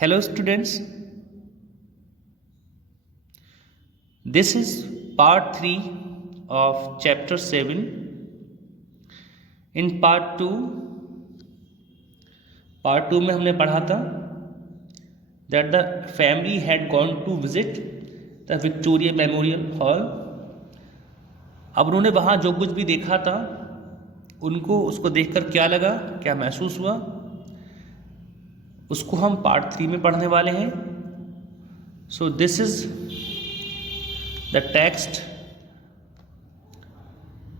Hello students, this is part 3 of chapter 7. In part 2 में हमने पढ़ा था that the family had gone to visit the Victoria Memorial Hall. अब उन्होंने वहाँ जो कुछ भी देखा था उनको उसको देखकर क्या लगा, क्या महसूस हुआ, उसको हम पार्ट 3 में पढ़ने वाले हैं. So this is the text.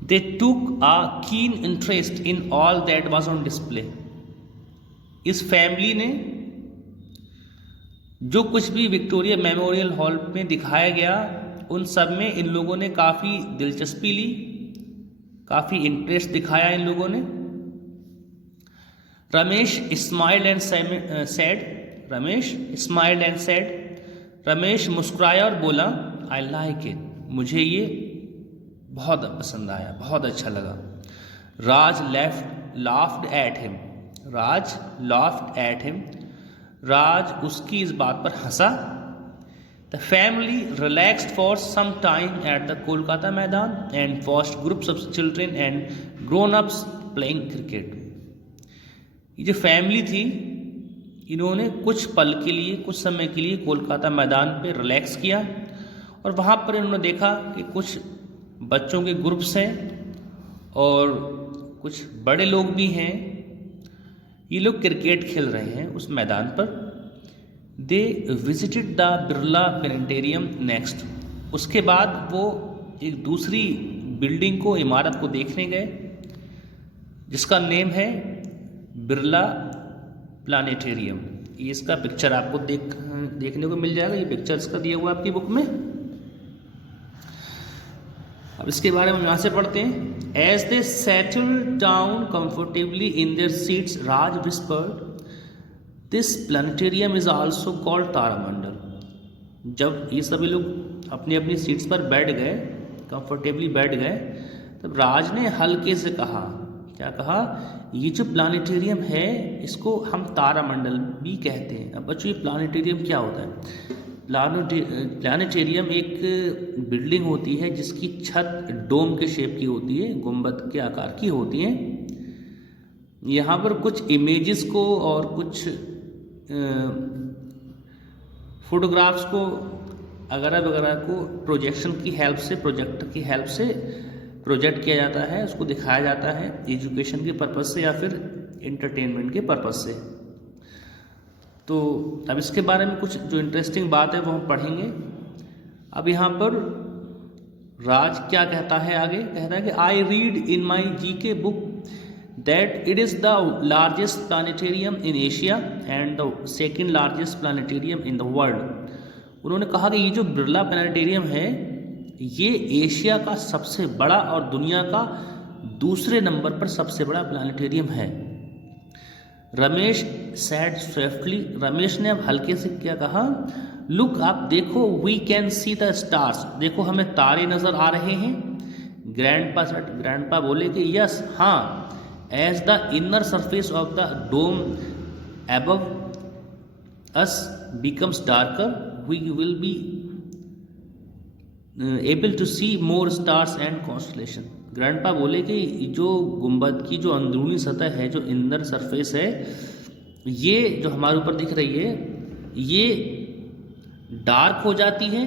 They took a keen interest in all that was on display. इस फैमिली ने जो कुछ भी विक्टोरिया मेमोरियल हॉल में दिखाया गया उन सब में इन लोगों ने काफ़ी दिलचस्पी ली, काफ़ी इंटरेस्ट दिखाया इन लोगों ने. Ramesh smiled and said. Ramesh मुस्कुराया और बोला, आई लाइक इट. मुझे ये बहुत पसंद आया, बहुत अच्छा लगा. Raj laughed at him. Raj उसकी इस बात पर हंसा. The family relaxed for some time at the Kolkata maidan and watched groups of children and grown ups playing cricket. ये जो फैमिली थी इन्होंने कुछ पल के लिए, कुछ समय के लिए कोलकाता मैदान पे रिलैक्स किया और वहाँ पर इन्होंने देखा कि कुछ बच्चों के ग्रुप्स हैं और कुछ बड़े लोग भी हैं. ये लोग क्रिकेट खेल रहे हैं उस मैदान पर. They visited the Birla planetarium next. उसके बाद वो एक दूसरी बिल्डिंग को, इमारत को देखने गए जिसका नेम है बिरला प्लानिटेरियम. ये इसका पिक्चर आपको देखने को मिल जाएगा. ये पिक्चर इसका दिया हुआ आपकी बुक में. अब इसके बारे में यहाँ से पढ़ते हैं. As they settled down comfortably in their seats, Raj whispered, this planetarium is also called taramandal. जब ये सभी लोग अपनी अपनी सीट्स पर बैठ गए, कंफर्टेबली बैठ गए, तब राज ने हल्के से कहा, क्या कहा, ये जो प्लानिटेरियम है इसको हम तारामंडल भी कहते हैं. अब बच्चों, ये प्लानिटेरियम क्या होता है? प्लानिटेरियम एक बिल्डिंग होती है जिसकी छत डोम के शेप की होती है, गुंबद के आकार की होती है. यहाँ पर कुछ इमेजेस को और कुछ फोटोग्राफ्स को वगैरह को प्रोजेक्शन की हेल्प से, प्रोजेक्टर की हेल्प से प्रोजेक्ट किया जाता है, उसको दिखाया जाता है एजुकेशन के पर्पज़ से या फिर एंटरटेनमेंट के पर्पज़ से. तो अब इसके बारे में कुछ जो इंटरेस्टिंग बात है वो हम पढ़ेंगे. अब यहाँ पर राज क्या कहता है, आगे कहता है कि I read in my GK book that it is the largest planetarium in Asia and the second largest planetarium in the world. उन्होंने कहा कि ये जो बिरला प्लानिटेरियम है ये एशिया का सबसे बड़ा और दुनिया का दूसरे नंबर पर सबसे बड़ा प्लानिटेरियम है. Ramesh sad swiftly. रमेश ने अब हल्के से क्या कहा, लुक, आप देखो, we can see the stars. देखो हमें तारे नजर आ रहे हैं. ग्रैंडपा बोले कि यस, हाँ, as the inner surface of the dome above us becomes darker we will be able to see more stars and constellation. Grandpa बोले कि जो गुंबद की जो अंदरूनी सतह है, जो इनर सरफेस है, ये जो हमारे ऊपर दिख रही है ये डार्क हो जाती है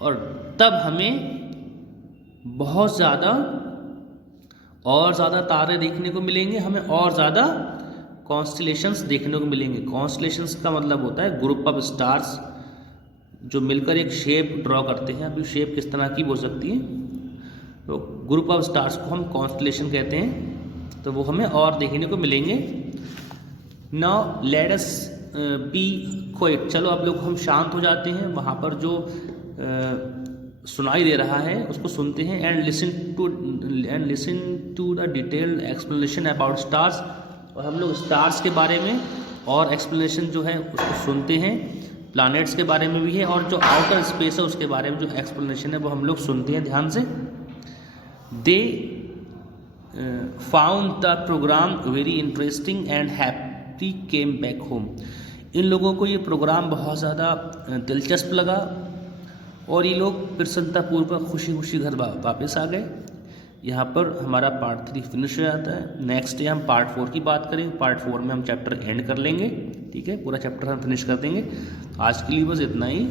और तब हमें बहुत ज़्यादा और ज़्यादा तारे देखने को मिलेंगे, हमें और ज़्यादा कॉन्स्टलेशंस देखने को मिलेंगे. कॉन्स्टलेशंस का मतलब होता है ग्रुप ऑफ स्टार्स जो मिलकर एक शेप ड्रॉ करते हैं. अभी शेप किस तरह की हो सकती है, तो ग्रुप ऑफ स्टार्स को हम कॉन्स्टलेशन कहते हैं. तो वो हमें और देखने को मिलेंगे. Now let us B quite. चलो अब लोग हम शांत हो जाते हैं. वहाँ पर जो सुनाई दे रहा है उसको सुनते हैं. And listen to the detailed explanation about stars. और हम लोग स्टार्स के बारे में और एक्सप्लेनेशन जो है उसको सुनते हैं. प्लैनेट्स के बारे में भी है और जो आउटर स्पेस है उसके बारे में जो एक्सप्लेनेशन है वो हम लोग सुनते हैं ध्यान से. They found the program very interesting and happy came back home. इन लोगों को ये प्रोग्राम बहुत ज़्यादा दिलचस्प लगा और ये लोग प्रसन्नतापूर्वक खुशी खुशी घर वापस आ गए। यहाँ पर हमारा पार्ट 3 फिनिश हो जाता है। नेक्स्ट डे हम पार्ट 4 की बात करें। पार्ट 4 में हम चैप्टर एंड कर लेंगे, ठीक है, पूरा चैप्टर हम फिनिश कर देंगे। आज के लिए बस इतना ही।